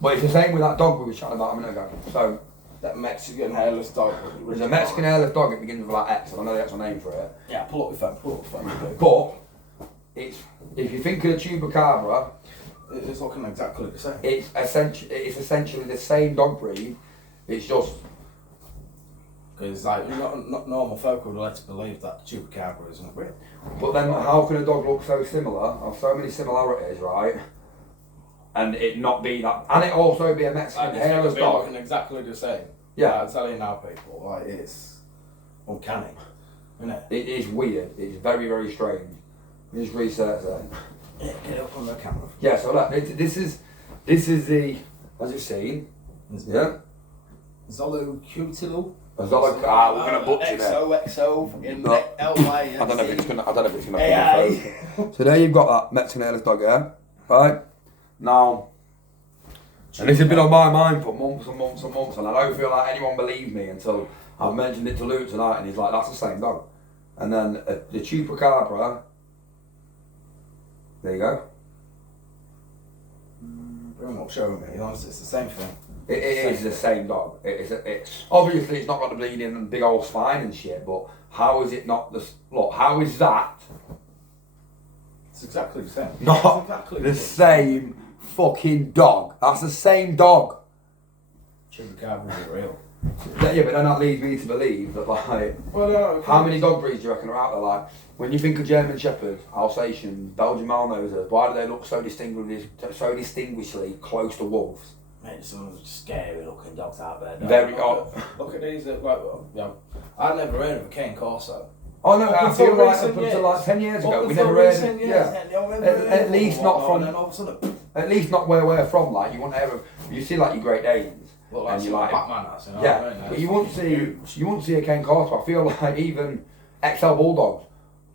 But it's the same with that dog we were chatting about a minute ago. So that Mexican hairless dog. there's a Mexican hairless dog. It begins with like X. I don't know the actual name for it. Yeah, pull up your phone. But it's if you think of the chupacabra, it's looking exactly the same. It's essentially the same dog breed. It's just because like not normal folk would like to believe that the chupacabra isn't real. But then how can a dog look so similar, have so many similarities, right? And it not be that, and it also be a Mexican hairless dog. Looking exactly the same. Yeah, I'm telling you now, people, like it's uncanny, isn't it? It is weird. It's very, very strange. Just research that. Yeah, get it up on the camera. Yeah. So look, this is the, as you've seen, yeah. Zolo Cutilo. We're gonna butcher that. XOXO in No. LY. I don't know if it's gonna. AI. So there you've got that Mexican hairless dog, yeah. Right. Now, and this has been on my mind for months and months and months, and I don't feel like anyone believes me until I've mentioned it to Luke tonight, and he's like, "That's the same dog." And then the chupacabra. There you go. Very much showing me. Honestly, it's the same thing. It is the same dog. It's obviously it's not got the bleeding and big old spine and shit, but how is it not the look? How is that? It's exactly the same. Not exactly the same fucking dog. That's the same dog. Chupacabra is real. Yeah, but then that leads me to believe that like, well, no, how many dog breeds do you reckon are out there? Like, when you think of German Shepherds, Alsatians, Belgian Malinoisers, why do they look so distinguishedly close to wolves? Mate, there's some scary looking dogs out there. Very odd. Look at these. I've never heard of a cane corso. Oh no, I feel like up until like 10 years ago, we never heard of at least not from. At least not where we're from. Like you wouldn't ever. You see like your Great Danes. Well, like, and you like Batman, you know yeah, what I mean? but you wouldn't see a cane corso. I feel like even XL bulldogs,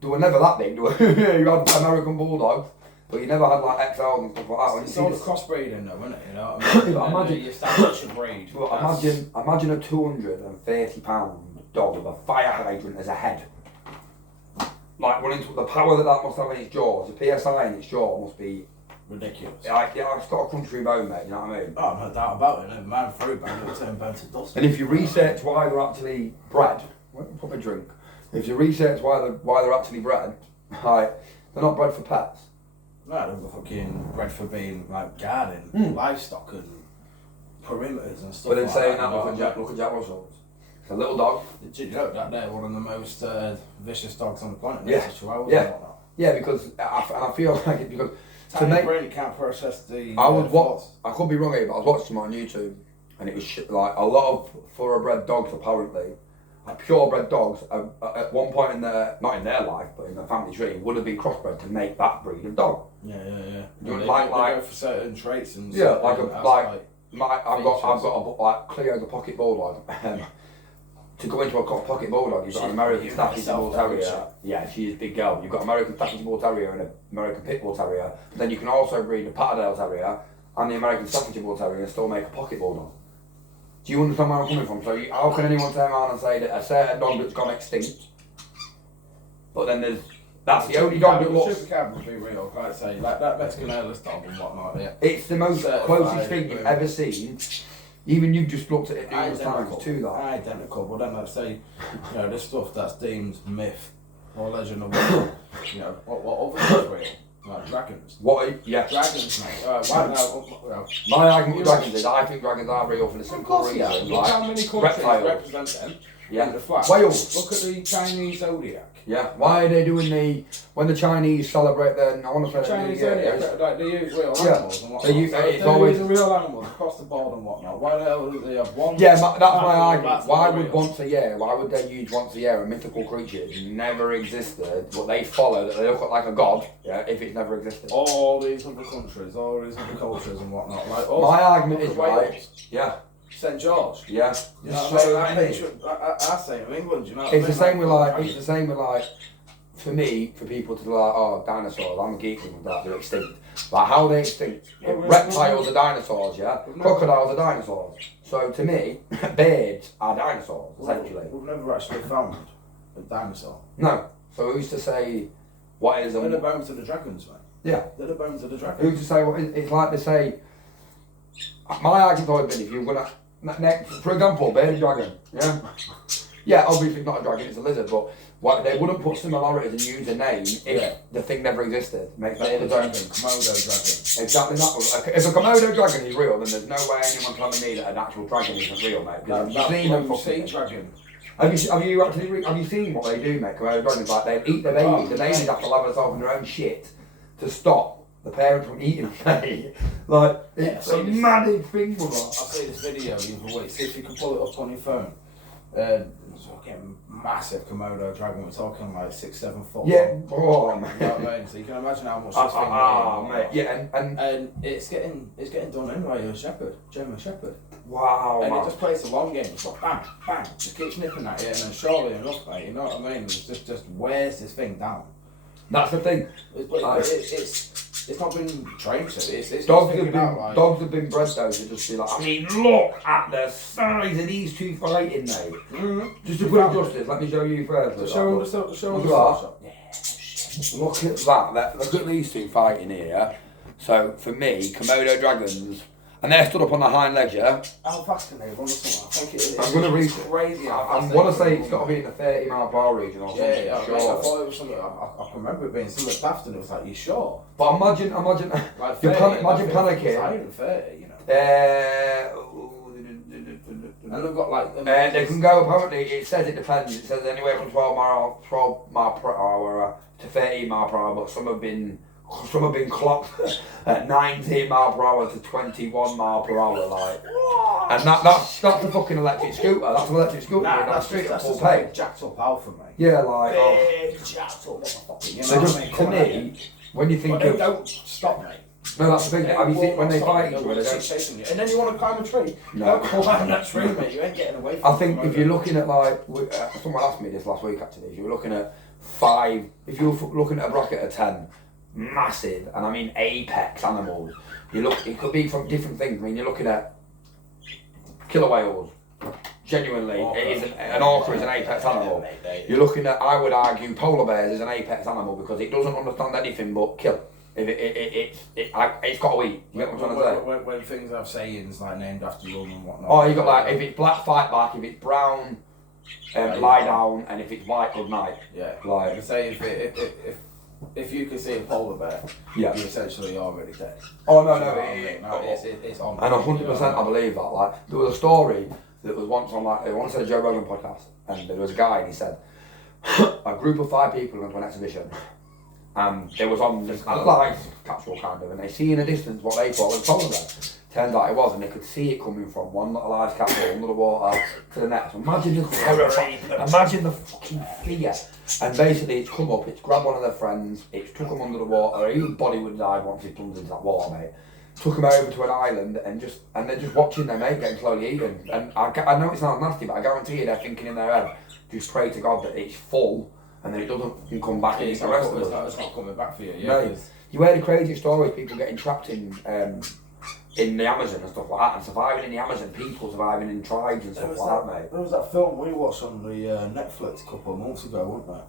they were never that big. You had American bulldogs, but you never had like XLs and stuff like that. It's all the crossbreeding though, isn't it? You know what I mean? Imagine you establish a breed. Well, imagine a 230-pound dog with a fire hydrant as a head. Like running to the power that must have in its jaws, the PSI in its jaw must be ridiculous. Yeah, it's got a country bone, mate, you know what I mean? Oh, no doubt about it. Man through bone, it'll turn bone to dust. And if you research why they're actually bred, put my drink. If you research why they're actually bred, like, they're not bred for pets. No, they're fucking bred for being like guarding livestock and perimeters and stuff. But then like saying that, look at Jack Russell's. It's a little dog. Did you know that they're one of the most vicious dogs on the planet? Yeah. Yeah, because I feel like it because. To make brain can't process the. I could be wrong here, but I was watching them on YouTube, and it was like a lot of thoroughbred dogs apparently, like purebred dogs, at one point in not in their life, but in their family tree, would have been crossbred to make that breed of dog. Yeah. You they go for certain traits and. Yeah, I've got like Cleo the pocket bulldog. To go into a pocket bulldog, you've got an American Staffordshire Bull Terrier. Yeah, she's a big girl. You've got American Staffordshire Bull Terrier and an American Pit Bull Terrier. But then you can also breed a Patterdale Terrier and the American Staffordshire Bull Terrier and still make a pocket bulldog. Do you understand where I'm coming from? So how can anyone turn around and say that a certain dog that's gone extinct, but then that's the only dog that looks. Chupacabra would be real, like I say, like that Mexican hairless dog and whatnot. Yeah. It's the most closest thing you've ever seen. Even you've just looked at it numerous times too, that. Identical, but then let's say, you know, this stuff that's deemed myth or legend or whatever, you know, what other stuff real? Like dragons. Yeah. Dragons, mate. My argument with dragons is I think dragons are real for the simple reason. Yeah. Look how many countries represent them. Yeah. In the flag. Wales. Look at the Chinese zodiac. Yeah. Why are they doing when the Chinese celebrate their, I want to say Chinese zodiac, like they use real animals and whatnot. It's always using real animals across the board and whatnot. Why the hell do they have one? Yeah, that's my argument. Why would they use once a year a mythical creature that never existed, but they follow that they look like a god, yeah, if it's never existed? All these other countries, all these other cultures and whatnot. Like my argument is Wales. Yeah. St George. Yeah. You know what I mean? I say in England, you know. It's the same with for me, for people to be like, oh, dinosaurs, I'm geeking with that, they're extinct. Like, how are they extinct? Reptiles are dinosaurs, yeah? Crocodiles are dinosaurs. So to me, birds are dinosaurs, essentially. We've never actually found a dinosaur. No. So who's to say what is... They're the bones of the dragons, mate. Yeah. They're the bones of the dragons. Who's to say what... It's like they say... my argument's always been if you're gonna next, for example, bearded dragon, yeah, obviously not a dragon, it's a lizard, but they wouldn't put similarities and use a name if the thing never existed. Makes bearded dragon, Komodo dragon. Exactly that. If a Komodo dragon is real, then there's no way anyone telling me that an actual dragon isn't real, mate. Because That you've sea dragon. have you seen what they do, mate? Komodo dragons, like they eat the babies. The babies have to lave themselves in their own shit to stop the parent from eating them. Like it's a mad thing with that. I see this video the other week. See if you can pull it up on your phone. It's fucking massive Komodo dragon. We're talking like 6-7 foot. Yeah, oh man. You know what I mean? So you can imagine how much this thing mate. Yeah, and it's getting done anyway. A shepherd, German shepherd. Wow, and man. it just plays a long game. It's like bang, bang, just keeps nipping at you, and then surely enough, mate. You know what I mean? It just wears this thing down. That's the thing. It's not been trained to. It's dogs have been bred though to just be like. I mean, look at the size of these two fighting, mate. Mm-hmm. Just to put it justice, let me show you first. Show Look at that. Look at these two fighting here. So for me, Komodo dragons, and they're stood up on the hind legs, yeah? How fast can they run or something? I think it is. I'm going to read crazy. I want to say it's got to be in the 30 mile per hour region or something. Yeah, sure. I thought it was something. I can remember it being something fast, and it was like, you sure? But imagine, Like 30, imagine panicking. It's higher than 30, you know. And they've got like. They can go, apparently, it says it depends. It says anywhere from 12 mile per hour to 13 mile per hour, but some have been clocked at 19 mile per hour to 21 mile per hour, like. And that's a fucking electric scooter. That's an electric scooter. That's street at full just pay. jacked up alpha, mate. Yeah, like. Big jacked up motherfucker. You know what I mean? To me, when you think of. Don't stop, mate. No, that's the thing. Have you seen when they fight each other? They don't. Chasing you. And then you want to climb a tree. No. Don't climb that tree, mate. You ain't getting away from I think if you're looking at like, someone asked me this last week actually, if you're looking at 5, if you're looking at a bracket of 10, massive, and I mean apex animals, it could be from different things. I mean, you're looking at killer whales, genuinely, it is an orca is an apex animal. You're looking at, I would argue, polar bears is an apex animal because it doesn't understand anything but kill. If it's got to eat. You get what I'm trying to say? When things have sayings like named after them and whatnot. Oh, you got like, if it's black, fight back. If it's brown, lie down. And if it's white, good night. Yeah. Like, I say if you can see a polar bear, yeah, you're essentially already dead. Oh no, it's on. And 100% I believe that. Like, there was a story that was once on like, I once said a Joe Rogan podcast, and there was a guy and he said, a group of 5 people went to an exhibition. And it was on this live capsule kind of, and they see in the distance what they thought was a polar bear. Turns out it was, and they could see it coming from one little ice capsule under the water to the next. Imagine the terror, imagine the fucking fear. And basically it's come up, it's grabbed one of their friends, it's took him under the water, his body would die once he plunged into that water, mate. Took him over to an island and they're just watching their mate getting slowly eaten. And I know it sounds nasty, but I guarantee you they're thinking in their head, just pray to God that it's full, and then it doesn't come back and eat the rest of us. It's not coming back for you, yeah. No, you hear the crazy stories, people getting trapped in the Amazon and stuff like that, and surviving in the Amazon, people surviving in tribes and stuff like that, mate. There was that film we watched on the Netflix a couple of months ago, wasn't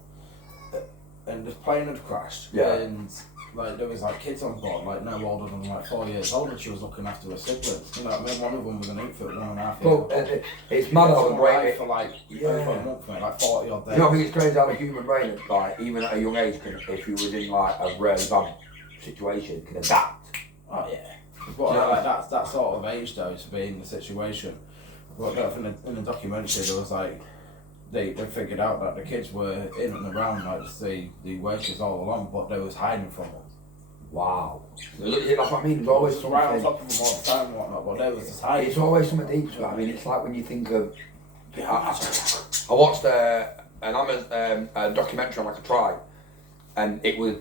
there? And the plane had crashed, and like there was like kids on board, like no older than like 4 years old, and she was looking after her siblings. You know what I mean? One of them was an infant, 1.5 years old. Well, it's mad how the brain for like over a month, mate, like 40 odd days. You know, I think it's crazy how the human brain, like even at a young age, if you was in like a really bad situation, can adapt. Oh yeah. But like that sort of age though to be in the situation. But in the documentary there was like they figured out that the kids were in and around like the workers all along, but they was hiding from them. Wow. That's what I mean. There's always something. Right on top of them all the time and whatnot, but they was just hiding. It's always something deep to it. I mean, it's like when you think of. I watched a documentary on like a tribe. And it was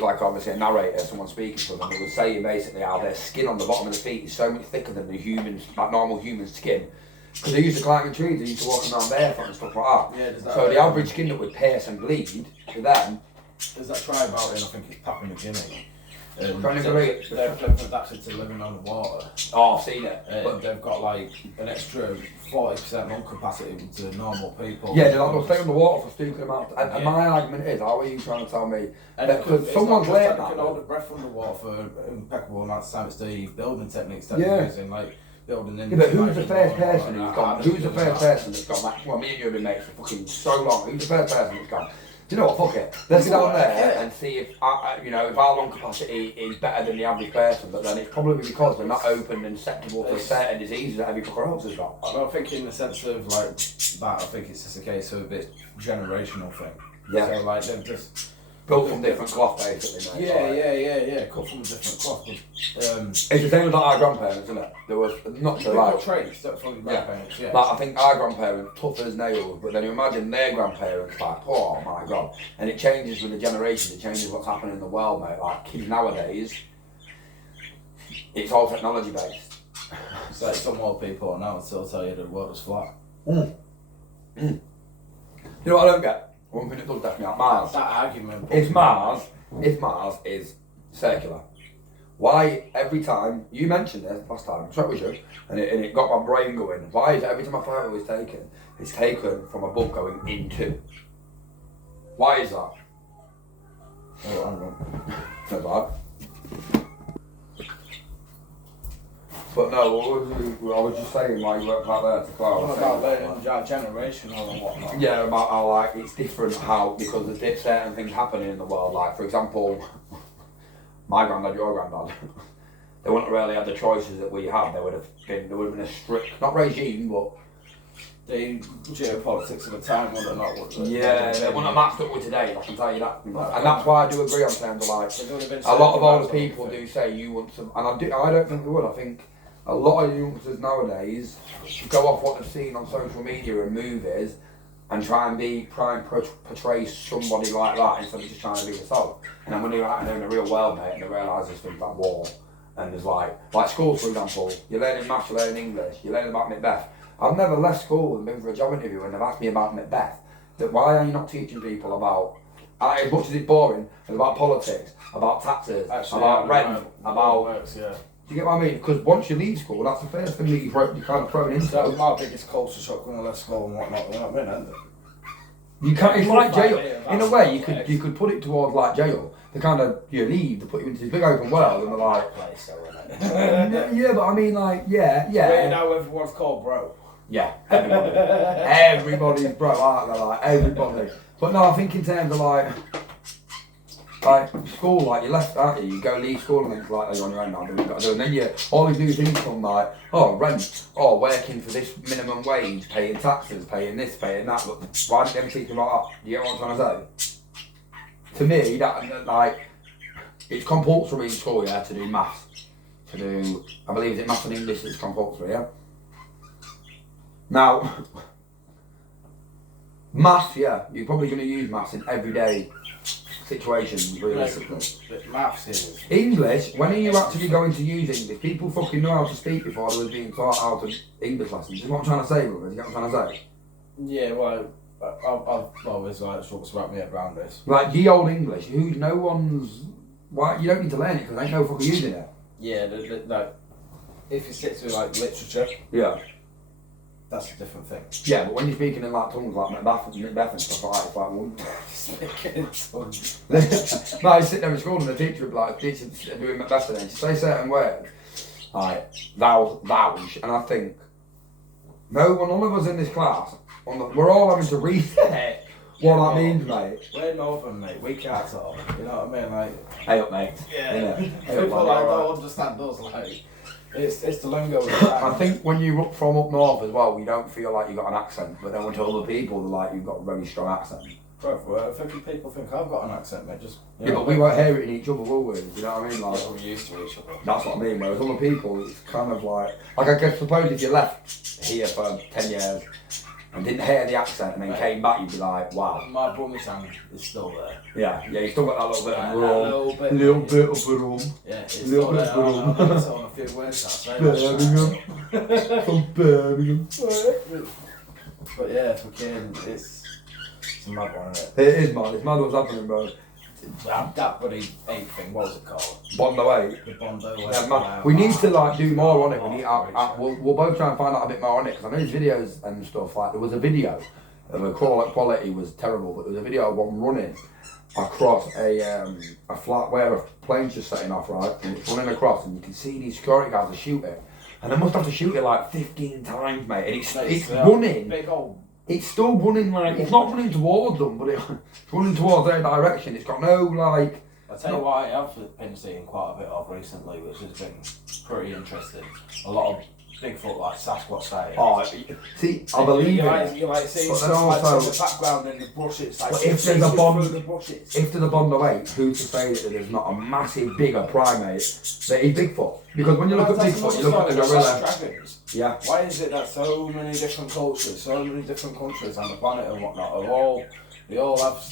like obviously a narrator, someone speaking to them, and it was saying basically how their skin on the bottom of the feet is so much thicker than the humans, like normal human skin. Because they used to climb in trees, they used to walk around barefoot and stuff like that. Yeah, so the average skin that would pierce and bleed to them. There's that tribe out in, I think it's Papua New Guinea, And They've adapted to living on the water. Oh, I've seen it. But they've got like an extra 40% lung capacity to normal people. Yeah, they'll stay underwater for stupid amounts. And my argument is, how are you trying to tell me? Because someone's late now. They can hold a breath underwater for impeccable amounts of time. It's the building techniques that they're using, like building in. Yeah, but who's the first person who's gone? Who's the first person that's gone? Well, me and you have been mates for fucking so long. Who's the first person that's gone? Do you know what? Fuck it. Let's go down there and see if if our lung capacity is better than the average person. But then it's probably because they're not open and susceptible to certain diseases that every fucker else has got. I don't think in the sense of like that. I think it's just a case of a bit generational thing. Yeah. So like they've just built from different cloth, basically. Mate. Yeah. Cut from a different cloth. But, it's the same with our grandparents, isn't it? There was not to like traits from your grandparents. Yeah. Like I think our grandparents tough as nails, but then you imagine their grandparents like, oh my god, and it changes with the generations. It changes what's happening in the world, mate. Like kids nowadays, it's all technology based. It's like some old people now still tell you the world is flat. You know what I don't get? One thing that does definitely out Mars. That argument. If Mars is circular, why every time you mentioned this last time, I'm sorry, you, and it got my brain going. Why is it every time a photo is taken, it's taken from above going into? Why is that? Oh, hang on. That's bad. But no, I was just saying why you worked out there to Clara. About generational and whatnot. Yeah, about how like it's different how because there's certain things happening in the world. Like for example, my granddad, your granddad, they wouldn't really have the choices that we have. There would have been a strict, not regime, but the geopolitics of the time would have not. Yeah, they wouldn't have matched up with today. I can tell you that, and that's why I do agree on terms of like a lot of older people do say you want some, and I don't think they would. I think a lot of youngsters nowadays go off what they've seen on social media and movies and try and portray somebody like that instead of just trying to be yourself. And then when you're out there in the real world, mate, and they realise there's things like war and there's like schools, for example, you're learning maths, you're learning English, you're learning about Macbeth. I've never left school and been for a job interview and they've asked me about Macbeth. That why are you not teaching people about, as much as it's boring, it's about politics, about taxes, about rent, about... Works, yeah. Do you get what I mean? Because once you leave school, that's the first thing that you kind of thrown into. That was my biggest culture shock when I left school and whatnot. You know what I mean? You can't. It's like jail. In a way, you could put it towards like jail. They kind of you leave, they put you into this big open world, and they're like, yeah, but I mean like yeah. Weird how everyone's called bro. Yeah, everybody. Everybody's bro, aren't they? Like everybody. But no, I think in terms of like school, like you left, aren't you? You go leave school and think like you're on your own now, do what you've got to do. And then you all these new things come like, oh rent, oh working for this minimum wage, paying taxes, paying this, paying that. But why didn't they teach about that? Do you get what I'm trying to say? To me, that like it's compulsory in school, yeah, to do maths. To do, I believe it's maths and English is compulsory, yeah. Now, maths, yeah, you're probably going to use maths in everyday situations, realistically. Maths is. English, when are you actually going to use English? People fucking know how to speak before they was being taught how to English lessons. Is what I'm trying to say, brother? You get what I'm trying to say? Yeah, well, I've always like talks about me around this. Like, ye old English, no one's. Why? You don't need to learn it because ain't no fucker using it. Yeah, like, if you stick to like literature. Yeah. That's a different thing. Yeah, but when you're speaking in like tongues like Macbeth and stuff like that, it's like, well, speaking in tongues. No, you sit there in school and the teacher would be like, doing Macbeth and then she say certain words, like, thou, and I think, none of us in this class, we're all having to read it, what that means, mate. We're northern, mate, we can't talk, you know what I mean, like... Hey up, mate. Yeah. People like don't understand us, like... It's the lingo. I think when you're from up north as well, you don't feel like you've got an accent, but then when to other people, they're like, you've got a very strong accent. Bro, I think people think I've got an accent, mate. Just yeah, but we won't hear it in each other, will we? You know what I mean? Like, we're used to each other. That's what I mean. Whereas other people, it's kind of like I guess suppose if you left here for 10 years and didn't hear the accent and then came back, you'd be like, wow. My Brummie tongue is still there. Yeah, you still got that little bit of rum. Little bit of rum. Yeah, it's little still bit there. of I'm on a few words that's right. Birmingham. From Birmingham. But yeah, fucking, it's a mad one, isn't it? It is mad. It's mad what's happening, bro. That bloody ape thing, what was it called? Bondo 8. The Bondo 8. Yeah, man, we need to like do more on it. We need, we'll both try and find out a bit more on it because I know there's videos and stuff. Like there was a video, the quality was terrible, but there was a video of one running across a flat where a plane's just setting off, right? And it's running across, and you can see these security guards are shooting, and they must have to shoot it like 15 times, mate. And it's running. Big old. It's still running like it's not running towards them, but it's running towards their direction. It's got no like. I'll tell you what I have been seeing quite a bit of recently, which has been pretty interesting. A lot of Bigfoot, like Sasquatch sightings. Oh, see, I believe it. You like seeing But stuff then like in also- the background in the bushes. Like But if there's a bomb, through the bushes. if there's a Bondo 8, who's to say that there's not a massive, bigger primate that is Bigfoot? Because when you look at Bigfoot, you look at the gorilla. Dragons. Yeah. Why is it that so many different cultures, so many different countries on the planet and whatnot, they all have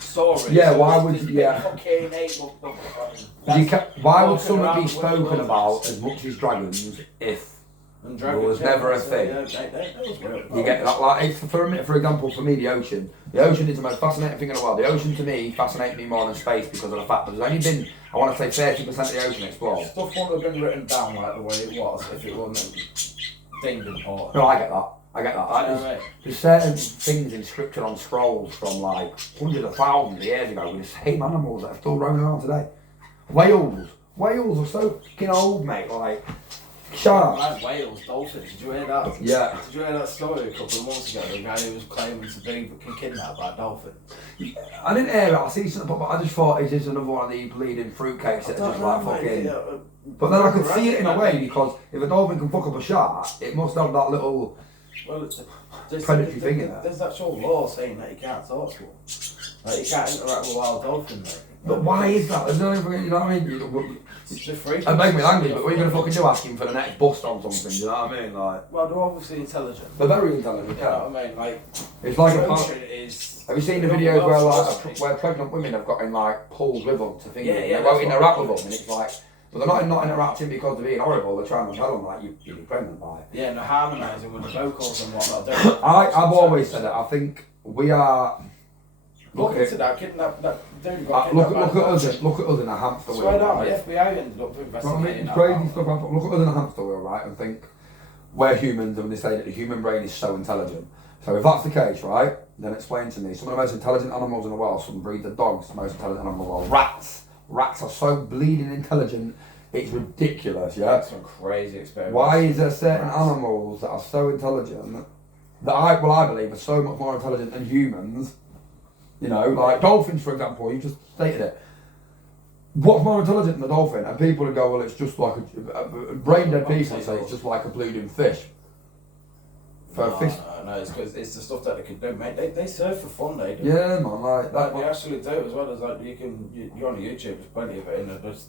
stories? Yeah, why There's would this you- big yeah. fucking ape look Why would walking something around be the world spoken with about us. as much as dragons if And there was never a thing? Yeah, that was real. You get that, like, it's for example, for me, the ocean. The ocean is the most fascinating thing in the world. The ocean, to me, fascinates me more than space because of the fact that there's only been, I want to say, 30% of the ocean explored. Stuff wouldn't have been written down like the way it was if it wasn't deemed important. No, I get that. Like, there's certain things inscripted on scrolls from like hundreds of thousands of years ago with the same animals that are still roaming around today. Whales are so fucking old, mate. Like sharks. Like whales, dolphins. Did you hear that? Yeah. Did you hear that story a couple of months ago? The guy who was claiming to be kidnapped by dolphins. I didn't hear it. I see something, but I just thought, is this another one of these bleeding fruitcakes that are just like fucking? But then I could see it in a way because if a dolphin can fuck up a shark, it must have that little. Well, predatory thing in that. There's actual law saying that you can't talk to them. Like, you can't interact with wild dolphins, mate. But why is that? There's no, you know what I mean? It's just free. It makes me angry, but what are you going to fucking do? Ask him for the next bust on something, do you know what I mean? Like, Well, they're obviously intelligent. they're very intelligent, You know what I mean? Like, It's like the a ocean is. have you seen the videos where where pregnant women have got in like pools with them to think they won't interact with them, and it's like, but they're not interacting because they're being horrible. They're trying to tell them like you're pregnant by it. Yeah, and they're harmonising with the vocals and whatnot. I've always said it. I think we are. Look into that kidnap that dude got Look kidnapped. at us. Look at us in a hamster wheel. Swear down, Right? the FBI ended up Well, I mean, investigating it's that. crazy stuff. Look at us in a hamster wheel, right? And think we're humans, and they say that the human brain is so intelligent. So if that's the case, right, then explain to me some of the most intelligent animals in the world. Some breeds of dogs, the most intelligent animal in the world. Rats. Rats are so bleeding intelligent. It's ridiculous, yeah. That's some crazy experiments. Why is there certain animals that are so intelligent that I believe are so much more intelligent than humans? You know, like dolphins, for example. You just stated it. What's more intelligent than a dolphin? And people would go, well, it's just like brain dead people say it's just like a bleeding fish. For a fish. No, it's because it's the stuff that they can do, mate. They surf for fun, they do. Yeah, man, like that. They actually do as well as like you're on YouTube. There's plenty of it, and there's.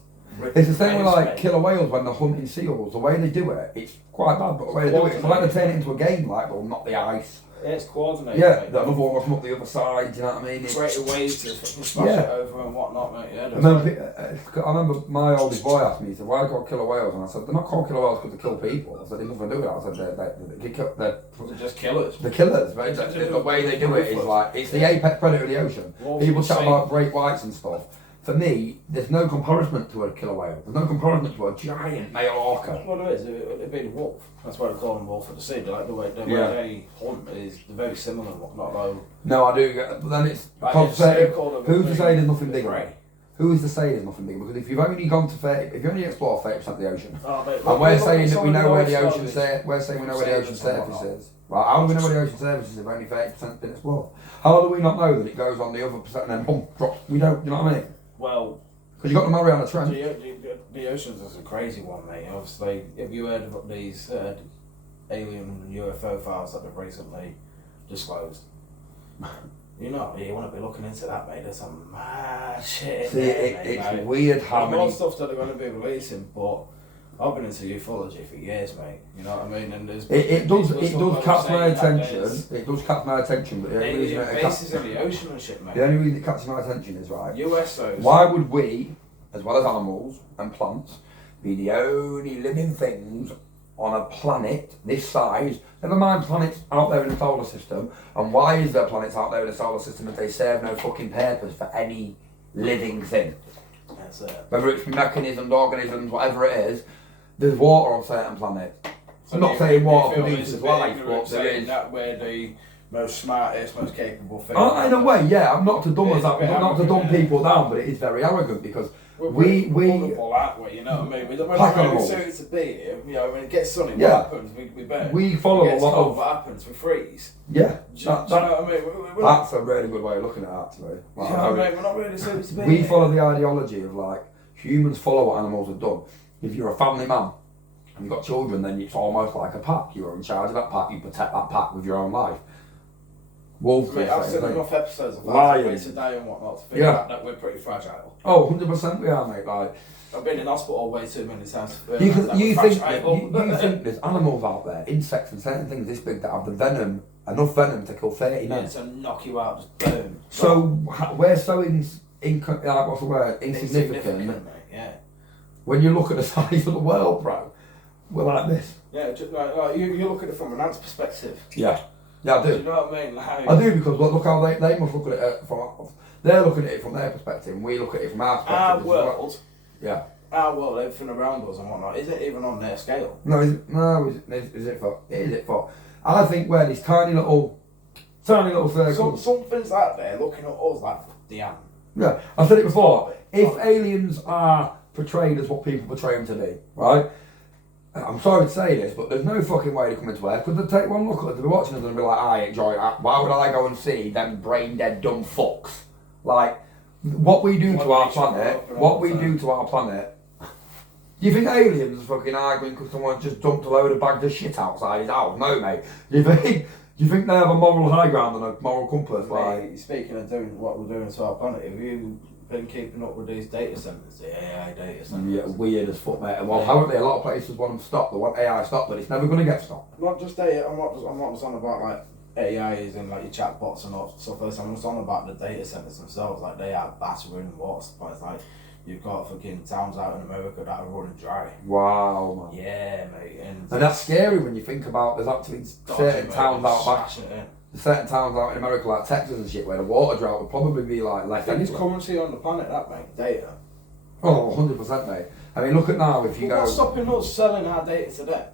It's the same with like killer whales when they're hunting seals. The way they do it, it's quite bad, but the way they do it, it's like they turn it into a game, like, well, not the ice. Yeah, it's coordinated. Yeah, mate. the other one will come up the other side, do you know what I mean? Greater ways to fucking smash it over and whatnot, mate. Yeah, And then, I remember my oldest boy asked me, he said, why are they called killer whales? And I said, they're not called killer whales because they kill people. I said, there's nothing to do with that. I said, they're just killers. the killers, right? The way they do it is like, it's the apex predator of the ocean. People chat about great whites and stuff. For me, there's no comparison to a killer whale. There's no comparison to a giant male orca. What it is, it'd be the wolf. That's why they call them wolf of the sea. Like the way they hunt is they're very similar and whatnot. Though. No, I do get, but then it's Like who's to say there's nothing bigger? Grey. Who is to say there's nothing bigger? Because if you've only gone to 30, if you only explore 30% of the ocean, Oh, mate, and we're saying that we know where the ocean ocean we're saying we know where the ocean surface is. Right, how do we know where the ocean surface is if only 30% been explored? How do we not know that it goes on the other percent and then boom, drops? We don't, you know what I mean? Well, because you've got the Mariana Trench. the oceans is a crazy one, mate. Obviously, have you heard of these alien UFO files that they've recently disclosed? You want to be looking into that, mate. There's some mad shit. See, it's weird how There's many. more stuff that they're going to be releasing, but I've been into ufology for years, mate. You know what I mean? And there's It does catch my attention. It does catch my attention, but the only reason it bases in the ocean and shit, mate. the only reason it catches my attention is right. USOs. Why would we, as well as animals and plants, be the only living things on a planet this size? Never mind planets out there in the solar system. And why is there planets out there in the solar system if they serve no fucking purpose for any living thing. That's it. Whether it's mechanisms, organisms, whatever it is, there's water on certain planets. So I'm not saying water produces produces life, but there is. That we're the most smartest, most capable thing. In a way, yeah. I'm not to dumb as that, not to dumb people down, but it is very arrogant because we vulnerable, aren't we? You know what I mean? We're not really suited to be here. You know, when it gets sunny, what happens? We burn. We follow a lot of. What happens? We freeze. Yeah. Do you know what I mean? That's a really good way of looking at it, actually. You know what I mean? We're not really suited to be We here. follow the ideology of like humans follow what animals have done. If you're a family man and you've got children, then it's almost like a pack. You're in charge of that pack. You protect that pack with your own life. Wolves. I've seen enough episodes of Lions to die and whatnot to figure out that we're pretty fragile. Oh, 100% we are, mate. Like, I've been in hospital way too many times. You think there's animals out there, insects and certain things this big that have the venom, enough venom to kill 30 men. Yeah, to knock you out, just boom. So we're so insignificant. Mate, yeah. When you look at the size of the world, bro, we're like this. Yeah, just like you look at it from an ant's perspective. Yeah. Yeah, I do. Do you know what I mean? Like, I do, because look how they must look at it from. They're looking at it from their perspective, and we look at it from our perspective. Our world. Yeah. Our world, everything around us and whatnot, isn't even on their scale. No, is it for? I think where these tiny little circles. Something's out there looking at us like the ant. Yeah, I said it before. If aliens are portrayed as what people portray them to be, right? I'm sorry to say this, but there's no fucking way to come into Earth. Because they take one look at us, they'll be watching us and be like, I enjoy that. Why would I go and see them brain dead dumb fucks? Like, what we do to our planet, you think aliens are fucking arguing because someone just dumped a load of bags of shit outside his house? No, mate. You think they have a moral high ground and a moral compass? Like, speaking of doing what we're doing to our planet, have you been keeping up with these data centres, the AI data centres? Yeah, weird as fuck, mate. Well, haven't they? A lot of places want them stopped. They want AI stopped, but it's never going to get stopped. Not just data. I'm not just on about like AIs and like your chatbots and all stuff. I'm just on about the data centres themselves. Like they are battering water supplies. Like you've got fucking towns out in America that are running dry. Wow, man. Yeah, mate. And that's scary when you think about there's actually certain towns out back. Certain towns out in America, like Texas and shit, where the water drought would probably be like less. Biggest currency on the planet, that mate, data. Oh, 100%, mate. I mean, look at now if you go. What's stopping us selling our data to them?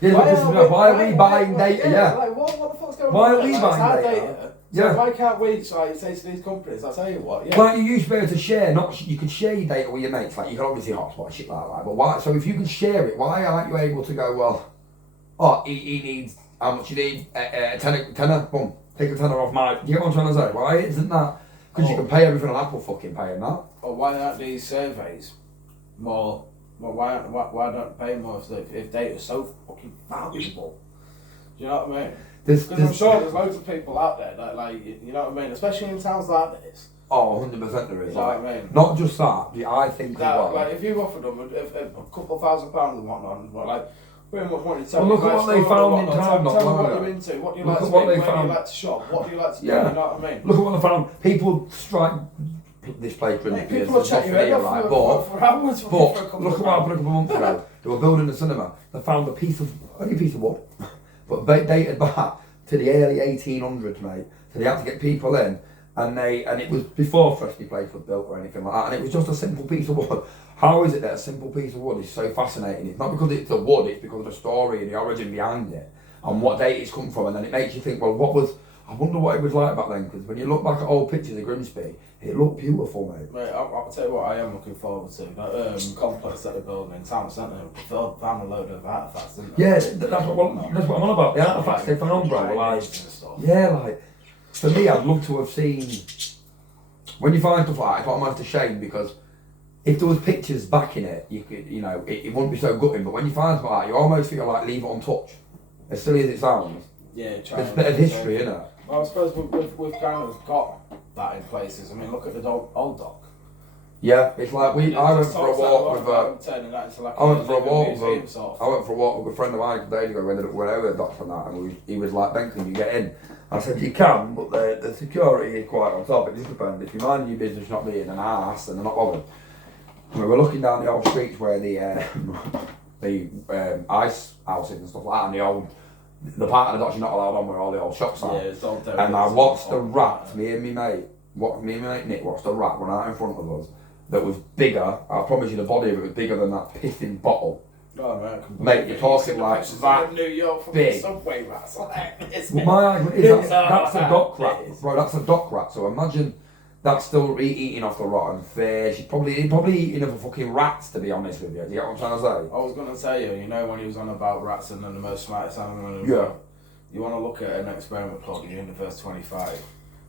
Yeah, why are we buying data? Yeah. Like, what the fuck's going on? Why are we buying data? Yeah. So why can't we say to these companies? I tell you what. Yeah. Like you used to be able to share, you could share your data with your mates. Like you can obviously hotspot and shit like that. But why? So if you can share it, why aren't you able to go? Well, he needs how much you need? Tenner. Boom. Take a tenner off my. You get what I'm trying to say? Why isn't that? Because you can pay everything on Apple fucking paying that. Or why aren't these surveys more? Well, why don't pay more if data is so fucking valuable? Do you know what I mean? Because I'm sure there's loads of people out there that like, you know what I mean? Especially in towns like this. Oh, 100% there is. You know what I mean? Not just that, I think that, as well. Like if you offered them a couple £1,000 and whatnot, like, pretty much wanted to tell well, look at what they found in time. Tell me what you're into, what do you like to eat, where do you like to shop, what do you like to do, you know what I mean? Look at what they found. People strike this place for people will check you head off for hours. But look at what happened a couple of months ago. They were building a cinema. They found only a piece of wood, but dated back to the early 1800s, mate. So they had to get people in, and it was before Freshly Place was built or anything like that, and it was just a simple piece of wood. How is it that a simple piece of wood is so fascinating? It's not because it's the wood, it's because of the story and the origin behind it, and what date it's come from, and then it makes you think, well, I wonder what it was like back then, because when you look back at old pictures of Grimsby, it looked beautiful, mate. Mate, I'll tell you what I am looking forward to. That complex that they're building in town centre, found a load of artefacts, didn't they? Yeah, that's what I'm on about. The artefacts they found, bro. Like, for me, I'd love to have seen. When you find stuff like that, it's almost a shame because if there was pictures backing it, you could, it wouldn't be so gutting. But when you find stuff like that, you almost feel like leave it untouched. As silly as it sounds. Yeah, it's a bit of history, isn't it? Well, I suppose we've kind of got that in places. I mean, look at the old dock. Yeah, it's like I went for a walk with a friend of mine days ago. We ended up going over the docks and that, and he was like, "Ben, can you get in?" I said, "You can, but the security is quite on top. It just depends. If you mind your business not being an arse, then they're not bothered." And we were looking down the old streets where the ice houses and stuff like that, and the part of the docks you're not allowed on where all the old shops are. Yeah, it's all and I watched the rats, me and me mate, me and my mate Nick watched a rat run out in front of us that was bigger. I promise you, the body of it was bigger than that pissing bottle. Oh, mate, you're talking like that New York from big. The subway rats. Well, my argument is that's a dock rat, bro. That's a dock rat. So imagine that's still eating off the rotten fish. He's probably eating of fucking rats, to be honest with you. Do you get what I'm trying to say? I was going to tell you know when he was on about rats and then the most smartest animal in the Yeah. world. You want to look at an experiment called Universe 25.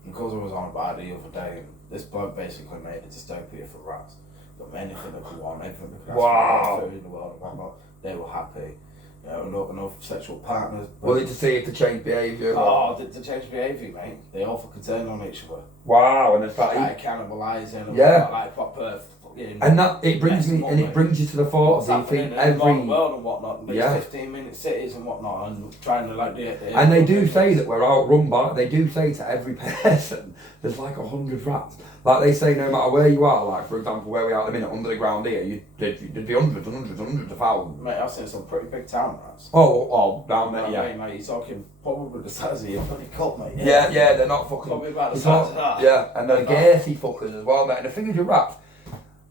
And because I was on about it the other day, this bloke basically made a dystopia for rats. Got anything that could want, everything that could ask for food in the world and whatnot. They were happy. You know, enough sexual partners. Well, to see if they change behaviour. Oh, to change behaviour, mate. They all fucking turn on each other. Wow, and it's Like cannibalising and like proper fucking. And that it brings you to the thought of think every world and whatnot. These 15-minute cities and whatnot, and trying to like do it. And they do say that we're outrun by. They do say to every person, there's like 100 rats. Like they say, no matter where you are, like for example, where we are at the minute, under the ground here, there'd be hundreds of thousands. Mate, I've seen some pretty big town rats. Oh, down there, yeah. I mean, like, you're talking probably the size of your bloody cup, mate. Yeah, they're not fucking. Probably about the size of that. Yeah, and they're gassy fuckers as well, mate. And the thing is with rats,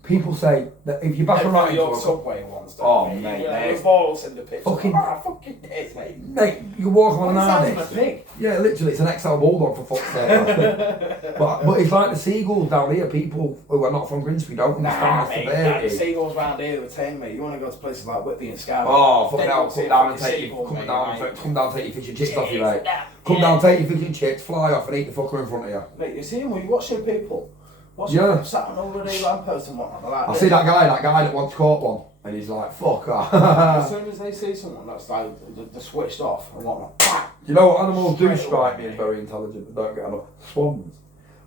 people say that if you back a rat into a subway once, mate, the balls in the picture. Fucking days, mate. Mate, you walk on an harness. A pig. Yeah, literally, it's an XL bulldog for fuck's sake. but it's like the seagulls down here. People who are not from Grimsby don't understand the severity. The seagulls round here are tame, mate. You want to go to places like Whitby and Scarborough. Oh, fucking hell, come down and take your fish and chips off you, mate. Come down, take your fish and chips, fly off and eat the fucker in front of you. Mate, you see them when you watch them people. Them sat on over the lamppost and whatnot. Like I see that guy that once caught one, and he's like, fuck off. As soon as they see someone that's like, they're switched off and whatnot. You know what animals do strike me as very intelligent, but don't get enough? Swans.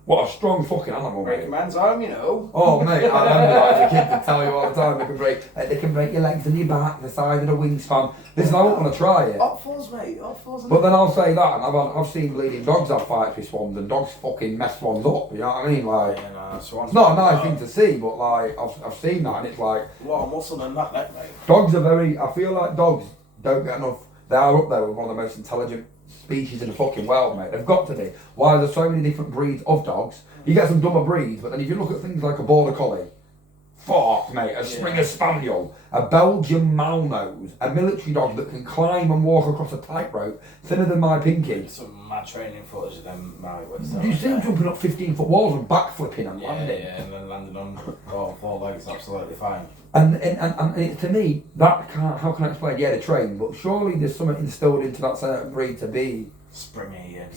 What a strong fucking animal, mate. Break a man's arm, you know. Oh, mate, I remember that as a kid to tell you all the time, they can break your legs and your back, the side of the wingspan. Listen, I wouldn't want to try it. Hot fuzz, mate, hot fuzz. But then I'll say that, and I've seen bleeding dogs have fights with swans, and dogs fucking mess swans up, you know what I mean? Like, it's not a nice thing to see, but like, I've seen that, and it's like... A lot of muscle in that neck, mate. Dogs are very, I feel like dogs don't get enough, they are up there with one of the most intelligent species in the fucking world, mate. They've got to be. Why there's so many different breeds of dogs. You get some dumber breeds, but then if you look at things like a border collie, fuck, mate, a Springer Spaniel, a Belgian Malnose, a military dog that can climb and walk across a tightrope, thinner than my pinky. Some mad training footage of them Malinois. You see them jumping up 15-foot walls and backflipping and landing. Yeah, and then landing on four legs, absolutely fine. And it, to me, that can't, how can I explain? Yeah, they train, but surely there's something instilled into that certain breed to be... springy and...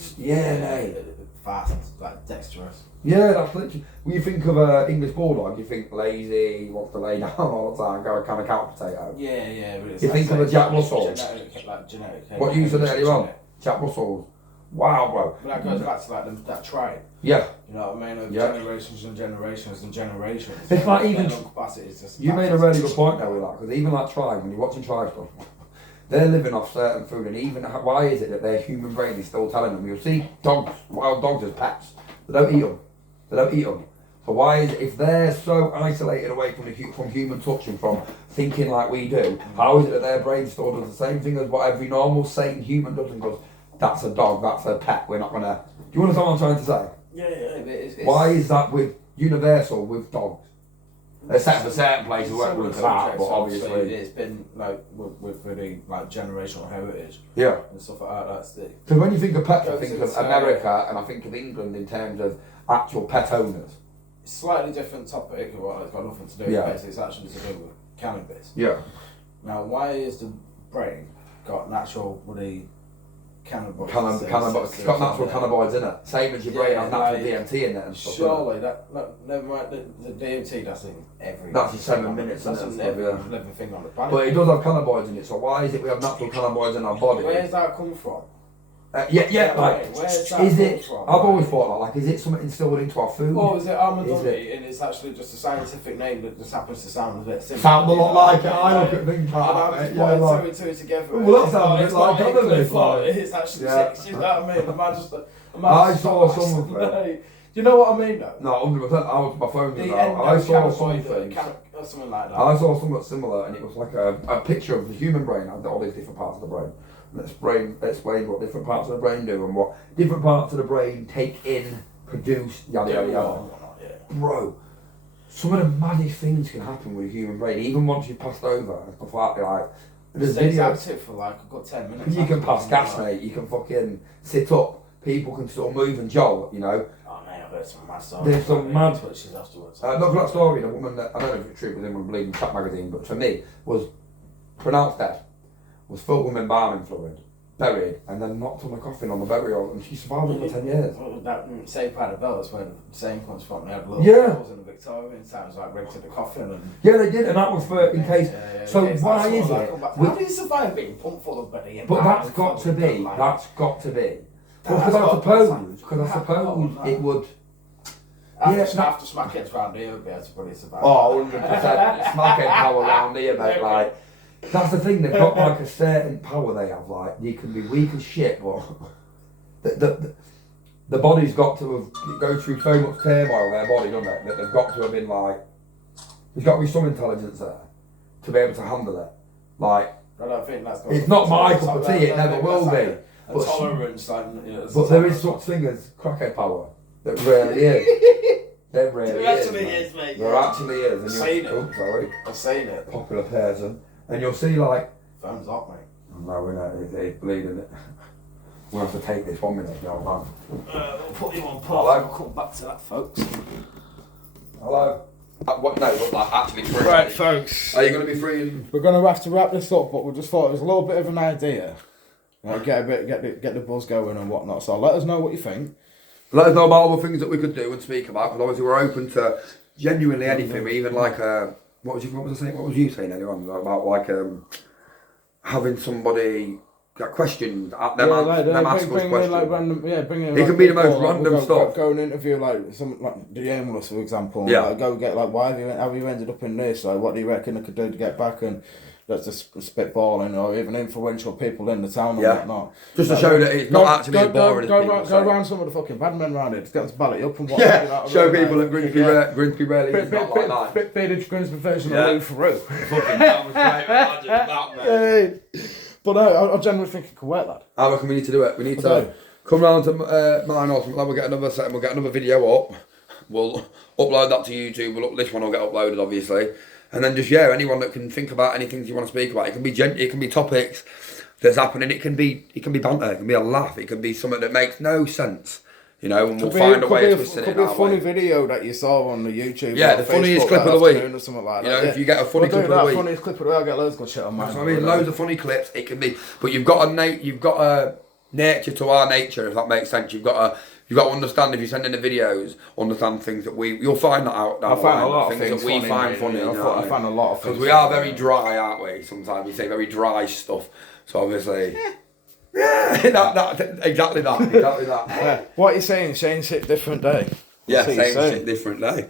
mate. Fast, like dexterous. Yeah, that's literally... When you think of an English bulldog, you think lazy, wants to lay down all the time, go kind of couch potato. Yeah, but it's you think of a Jack Russell. Genetic. What you said earlier on? Jack Russell. Wow, bro. But that goes back to like that tribe. Yeah. You know what I mean? Over generations and generations and generations. It's like even... Just you made a really good point there with that, because even like tribe, when you're watching tribe stuff, they're living off certain food, and even why is it that their human brain is still telling them? You'll see dogs, wild dogs as pets. They don't eat them. They don't eat them. So why is it, if they're so isolated away from human touch and from thinking like we do, how is it that their brain still does the same thing as what every normal sane human does and goes, that's a dog, that's a pet, we're not gonna... Do you understand what I'm trying to say? Yeah. Why is that with universal with dogs? Except for certain places where we're that, but obviously it's been like with really like generational heritage. Yeah. And stuff like that. So when you think of pets, I think of America and I think of England in terms of actual pet owners. Slightly different topic. Well, it's got nothing to do with pets. It's actually to do with cannabis. Yeah. Now, why is the brain got natural cannabinoids? It's got natural cannabinoids in it. Same as your brain has natural DMT in it and stuff. Surely, never mind the DMT, that's in every... That's in 7 minutes, that's in every living thing on the planet. But it does have cannabinoids in it, so why is it we have natural cannabinoids in our body? Where does that come from? Like, where's that is it, from? I've always thought that, like, is it something instilled into our food? Or is it Armadillo, and it's actually just a scientific name that just happens to sound a bit similar? Sound a lot like it, I look at things like that, yeah, like... two and two together. Well, that sounds a bit like cannabis, like... It's actually six, you know what I mean? I saw something. Do you know what I mean, though? No, 100%, my phone was out. I saw something. Something like that. I saw something similar, and it was like a picture of the human brain, had all these different parts of the brain. And explain what different parts of the brain do and what different parts of the brain take in produce, yada yada yada. Bro, some of the maddest things can happen with a human brain, even once you've passed over and stuff like that. Like, there's videos active for like a good 10 minutes. You can pass gas, mate. You can fucking sit up. People can still move and jolt, you know. Oh mate, I've heard some mad stories. There's some mad. Twitches afterwards. Look at that story. The woman that I don't know if it's true, it was in one Bleeding Chat magazine, but for me was pronounced dead. Was full of embalming fluid, buried, and then knocked on the coffin on the burial, and she survived it for 10 years. Well, that same part of Bell is when the same comes from. They had little holes in the Victorian times, like rigged to the coffin. And yeah, they did, and that was for in case. So why is it? How do you survive being pumped full of bloody? But that's got to be. That's got to be. Because I suppose it would. After smackheads round here would be able to probably survive. Oh, 100%. Smackhead power around here, mate. Like, that's the thing, they've got like a certain power they have. Like, you can be weak as shit, but the body's got to have go through so much turmoil, their body, doesn't it? That they've got to have been like, there's got to be some intelligence there to be able to handle it. Like, I don't think that's it's not my cup of tea, it never will be. But tolerance, like, but there is such thing as crackhead power. That really is. There really is, mate. There actually is. And seen it. Oh, sorry. I've seen it. Popular person. And you'll see like... Phone's up, mate. No, we're not. It's bleeding it. We'll have to take this 1 minute, no, man. We'll put you on pause. Hello? We'll come back to that, folks. Hello? What? No, but like actually free. Right, folks. Are you going to be free? We're going to have to wrap this up, but we just thought it was a little bit of an idea. Like, get the buzz going and whatnot. So let us know what you think. Let us know about other things that we could do and speak about, because obviously we're open to genuinely anything. Even like what was you saying earlier on about like having somebody get questions, them ask us questions. Like random, bringing. It can be the most random stuff. Go and interview like some like the aimless, for example. Yeah. Like, go get like why have you ended up in this? Like what do you reckon I could do to get back? And let's just spitballing, or even influential people in the town and whatnot. Just to show that it's not actually as boring as people say. Go around some of the fucking bad men around here. Just get them to ballot you up and what. Yeah, show people that Grimsby rarely is not like that. Bit Grimsby version of Lou Through. Fucking that was great, imagine that, man. But no, I generally think it could work, lad. I reckon we need to do it. We need to come round to mine or something. We'll get another set and we'll get another video up. We'll upload that to YouTube. This one will get uploaded, obviously. And then just, anyone that can think about any things you want to speak about. It can be topics that's happening. It can be banter. It can be a laugh. It can be something that makes no sense. You know, and we'll find a way of twisting it. Could be a funny video that you saw on the YouTube. Yeah, the funniest clip of the week. Or something like that. You know, if you get a funny clip of the week. Funniest clip of the week, I'll get loads of good shit on mine. So I mean, loads of funny clips. It can be, but you've got a nature to our nature, if that makes sense. You've got to understand, if you're sending the videos, understand things that you'll find that out. I find a lot of things that we find funny. I find a lot of things. Because we are very dry, aren't we? Sometimes we say very dry stuff. So obviously. Yeah, exactly that. What are you saying? Same shit, different day. Yeah, same shit, different day.